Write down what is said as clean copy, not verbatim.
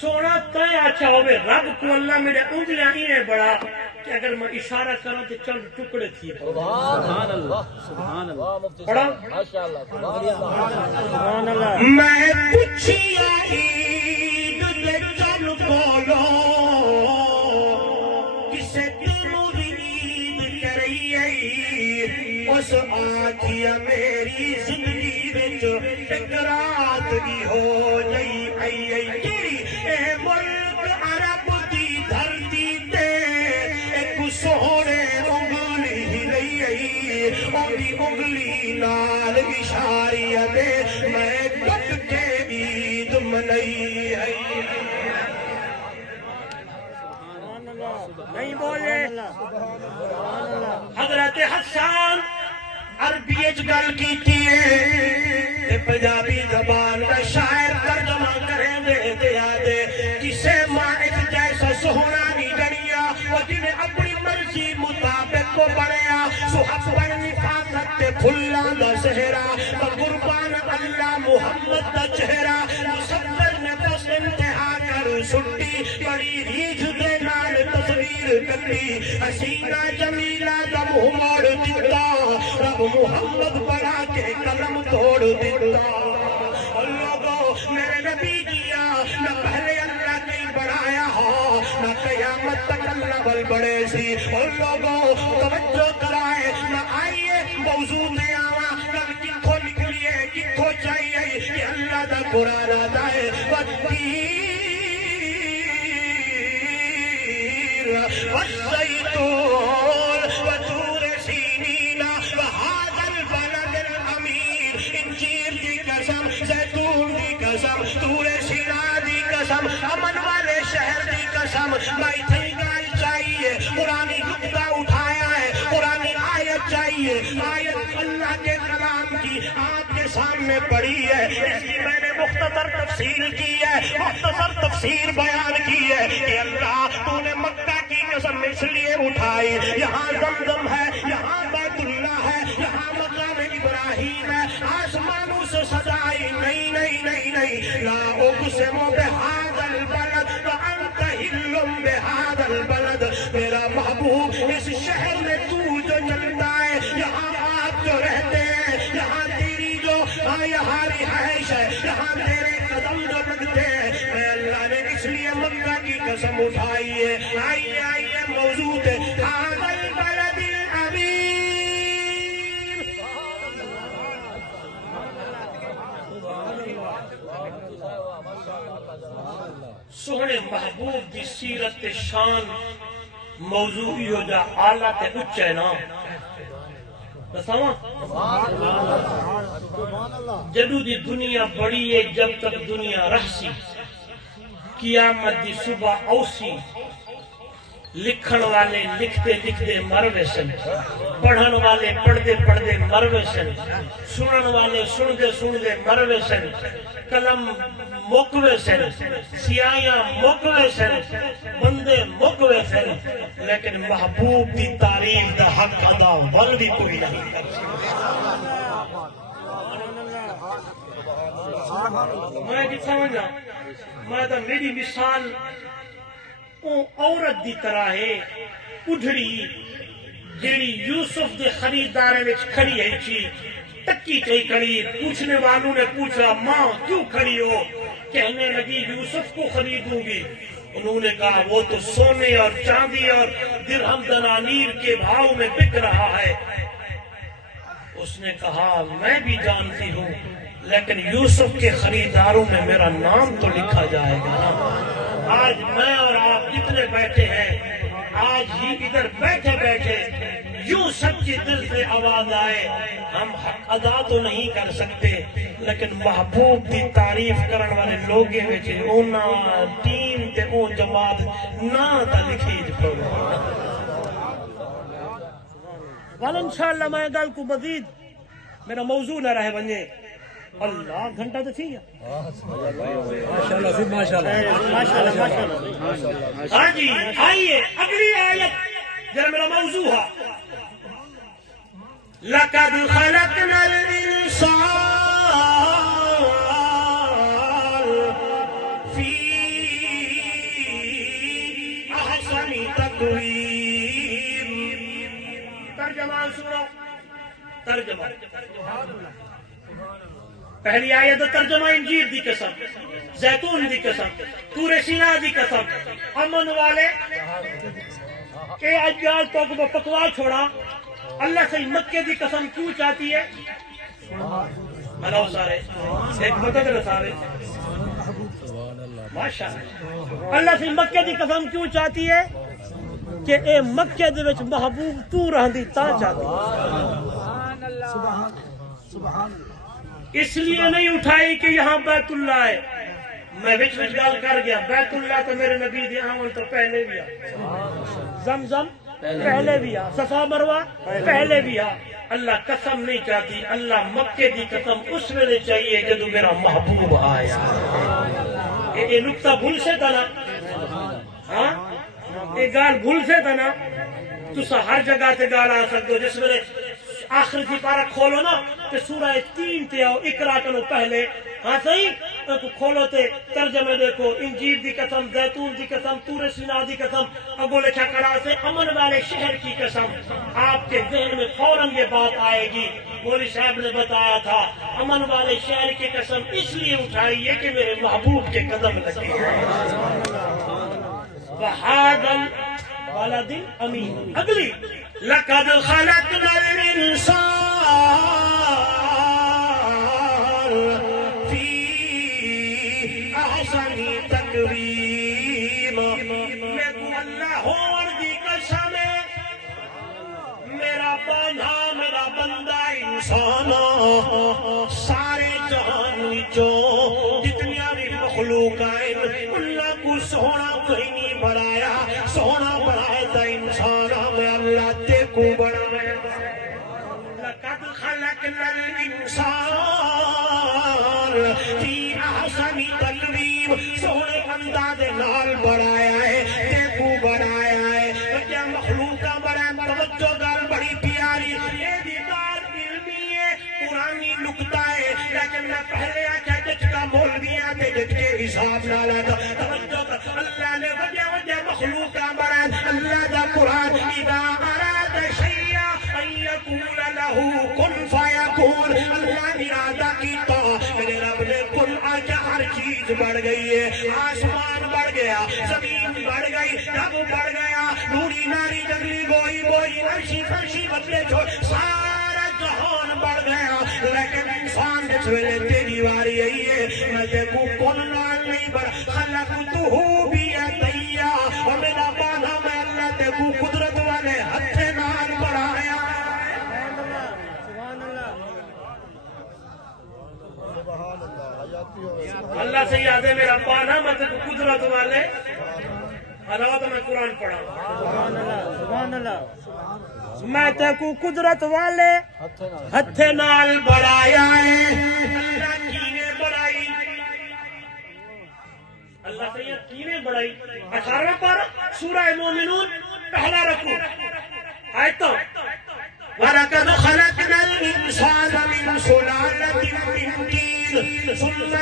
سونا تائیں اچھا ہوئے رب کو اللہ میرے انگلیاں انہیں بڑا کہ اگر میں اشارہ کروں تو چند ٹکڑے تھی سبحان اللہ سبحان اللہ پڑھا ماشاءاللہ سبحان اللہ میں پوچھیا عید دے چل بولو کسے تینوں بھی عید کری آئی اس آکھیا میری زندگی وچ ایک رات بھی ہو جئی آئی آئی اے ملک عرب دی دھرتی تے ایک سونے انگلی ہی رہی آئی اونی انگلی نال اشاریہ دے میں ڈٹ کے عید منائی آئی نہیں بولے حضرت حسان عربی گل کیتی ہے پنجابی زبان کا شاعر ترجمہ کریں دے دیا دے کسے ماں ایک جیسا سہونا نہیں جنیا وہ جنہیں اپنی مرضی مطابق کو بڑھیا سحب پر نفاقت تے پھلا دا سہرا قربان اللہ محمد دا چہرہ مصبر نے بس انتہا کر سٹی بڑی ریجھ دے نال تصویر کٹی حسینہ جمیلہ دا منہ موڑ دیتا رب محمد بنا کے قلم توڑ دیتا لوگوں میرے نبی جیا نہ پہلے اللہ کہیں بڑھایا ہو نہ قیامت تک اللہ بل بڑے سی لوگوں توجہ کرائے نہ آئیے موضوع میں آوا نہ کتھو نکلیے کتھو چاہیے کہ اللہ دا قرآن آتا ہے والزيتون وطور سينين وهذا البلد الأمير انجیر دی قسم زیتون دی قسم طور سینا دی قسم امن والے شہر دی قسم بھائی تھی گال چاہیے قرآنی نقطہ اٹھایا ہے قرآنی آیت چاہیے آیت اللہ کے کلام کی آپ کے سامنے پڑھی ہے اس کی میں نے مختصر تفسیر کی ہے مختصر تفسیر بیان کی ہے کہ اللہ تو نے مکہ کی قسم اس لیے اٹھائی یہاں زمزم ہے یہاں بیت اللہ ہے یہاں مقام ابراہیم ہے آسمانوں سے سجائی نہیں نہیں نہیں نہیں لا اقسم بہذا البلد وانت حل بہذا البلد میرا محبوب اس شہر میں تو جو جلتا ہے یہاں آپ جو رہتے ہیں یہاں تیری جو یہاں رہائش ہے یہاں تیرے قدم جو لگتے ہیں اے اللہ نے اس لیے مکہ کی قسم اٹھائی ہے آئیے آئیے موجود ہے هذا البلد الامین سونے محبوب دی سیرت شان موضوعی ہو جا آلہ تے اچھے نام بساواں جدو دی دنیا بڑی ہے جب تک دنیا رہسی قیامت دی صبح اوسی لکھن والے لکھتے لکھتے مروے سن پڑھن والے پڑھتے پڑھتے مروے سن سنن والے سنتے سنتے مروے سن قلم مکوے سن سیاہیاں مکوے سن بندے مکوے سن لیکن محبوب دی تعریف دا حق ادا ول بھی کوئی نہیں میں کی سمجھا میں تو میری مثال عورت دی طرح ہے اڈھڑی جیڑی یوسف دے خریدارے وچ کھڑی ہے چی تکی کئی کھڑی پوچھنے والوں نے پوچھا ماں کیوں کھڑی ہو کہنے لگی یوسف کو خریدوں گی انہوں نے کہا وہ تو سونے اور چاندی اور درہم دنانیر کے بھاؤ میں بک رہا ہے اس نے کہا میں بھی جانتی ہوں لیکن یوسف کے خریداروں میں میرا نام تو لکھا جائے گا نا آج میں اور آپ جتنے بیٹھے ہیں آج ہی ادھر بیٹھے بیٹھے یوں سب کی دل سے آواز آئے ہم حق ادا تو نہیں کر سکتے لیکن محبوب دی تعریف کرن والے لوگے وچ اونا ٹیم تے او جماعت نا تا لکھی جو وال انشاءاللہ میں گل کو مزید میرا موضوع نہ رہے بنے اللہ گھنٹہ تو تھی ماشاءاللہ ماشاءاللہ ہاں جی آئیے اگلی آیت جب میرا موضوع ہے لَقَدْ خَلَقْنَا الْإِنسَانَ فِي تکویر. ترجمہ سنو. ترجمہ پہلی آیت ترجمہ انجیل دی قسم، زیتون دی قسم، طور سینا دی قسم، امن والے اے اجال تو کو پکوا چھوڑا. اللہ سے مکے دی قسم کیوں چاہتی ہے؟ ملاؤ سارے ایک مدد رسالے ماشاءاللہ. اللہ سے مکے دی قسم کیوں چاہتی ہے؟ کہ اے مکے دے وچ محبوب تو رہندی تا چاہتی ہے. اس لیے نہیں اٹھائی کہ یہاں بیت اللہ ہے. میں وچ گال کر گیا، بیت اللہ تو میرے نبی دی آمن تو پہلے بھی آ، زمزم پہلے بھی آ، صفا مروہ پہلے بھی آ. اللہ قسم نہیں چاہتی، اللہ مکے دی قسم اس ویلے چاہیے جدو میرا محبوب آیا. یہ نقطہ بھول سے تھا نا، ہاں یہ گال بھول سے تھا نا. تسا ہر جگہ تے گال آ سکتے ہو. جس ویلے آخر کی پارہ کھولو نا تے سورہ 3 تے آؤ، اقرا کرو پہلے. ہاں صحیح تو کھولو تے ترجمے دیکھو، انجیل دی قسم، زیتون دی قسم، طور سینا دی قسم، ابو لکھا کرا سے امن والے شہر کی قسم. آپ کے ذہن میں فوراً یہ بات آئے گی. مولوی صاحب نے بتایا تھا امن والے شہر کی قسم اس لیے اٹھائی ہے کہ میرے محبوب کے قدم لگے ہیں. وَهَذَا الْبَلَدِ الْأَمِينِ. اگلی لَقَدْ خَلَقْنَا الْإِنسَانَ فِي أَحْسَنِ تَقْوِيمٍ. میں کو اللہ ہون دی قسم ہے، میرا بندہ میرا بندہ انسان سارے جہان وچوں جتنی بھی مخلوق ہیں اللہ کو سونا کوئی نہیں بنایا. سونا بنایا تھا انسان، میں اللہ تے کو بنایا. لقد خلقنا الانسان فی احسن تقویم. سونے انداز نال بنایا ہے، تے کو بنایا ہے. کیا مخلوق کا بڑا توجہ گال بڑی پیاری. یہ بھی گال علمی ہے، قرآنی نکتہ ہے، لیکن میں پہلے آچا جج کا مولویاں تے جج کے حساب نہ لگا. توجہ کر، اللہ نے وجہ مخلوق کا بڑا. اللہ دا قرآن اذا اراد شیئا ان یقول له کن فیکون. اللہ نے ارادہ کیتا، میرے رب نے کن آجا ہر چیز بڑھ گئی ہے. آسمان بڑھ گیا، زمین بڑھ گئی، رب بڑھ گیا، نوری ناری جنگلی بوئی بوئی عرشی فرشی بدلے چھوڑ سارا جہان بڑھ گیا. لیکن انسان جس ویلے تیری واری آئی ہے، میں دیکھوں کن نال نہیں بڑھا. خلقتہ بیدیا، اور میرا بانا میں اللہ دیکھوں قدرت والے ہتھے نال بڑھایا. اللہ سے یاد ہے میرا بانا میں دیکھوں قدرت والے. حالات میں قرآن پڑھا، میں تے کو قدرت والے ہتھے نال بڑھایا ہے. اللہ کی نے بڑھائی، اللہ سے یہ کینے بڑھائی. 18 پر سورہ مومنون پہلا رکوع آیت. وَلَقَدْ خَلَقْنَا الْإِنسَانَ مِنْ سُلَالَةٍ مِّن طِينٍ ثُمَّ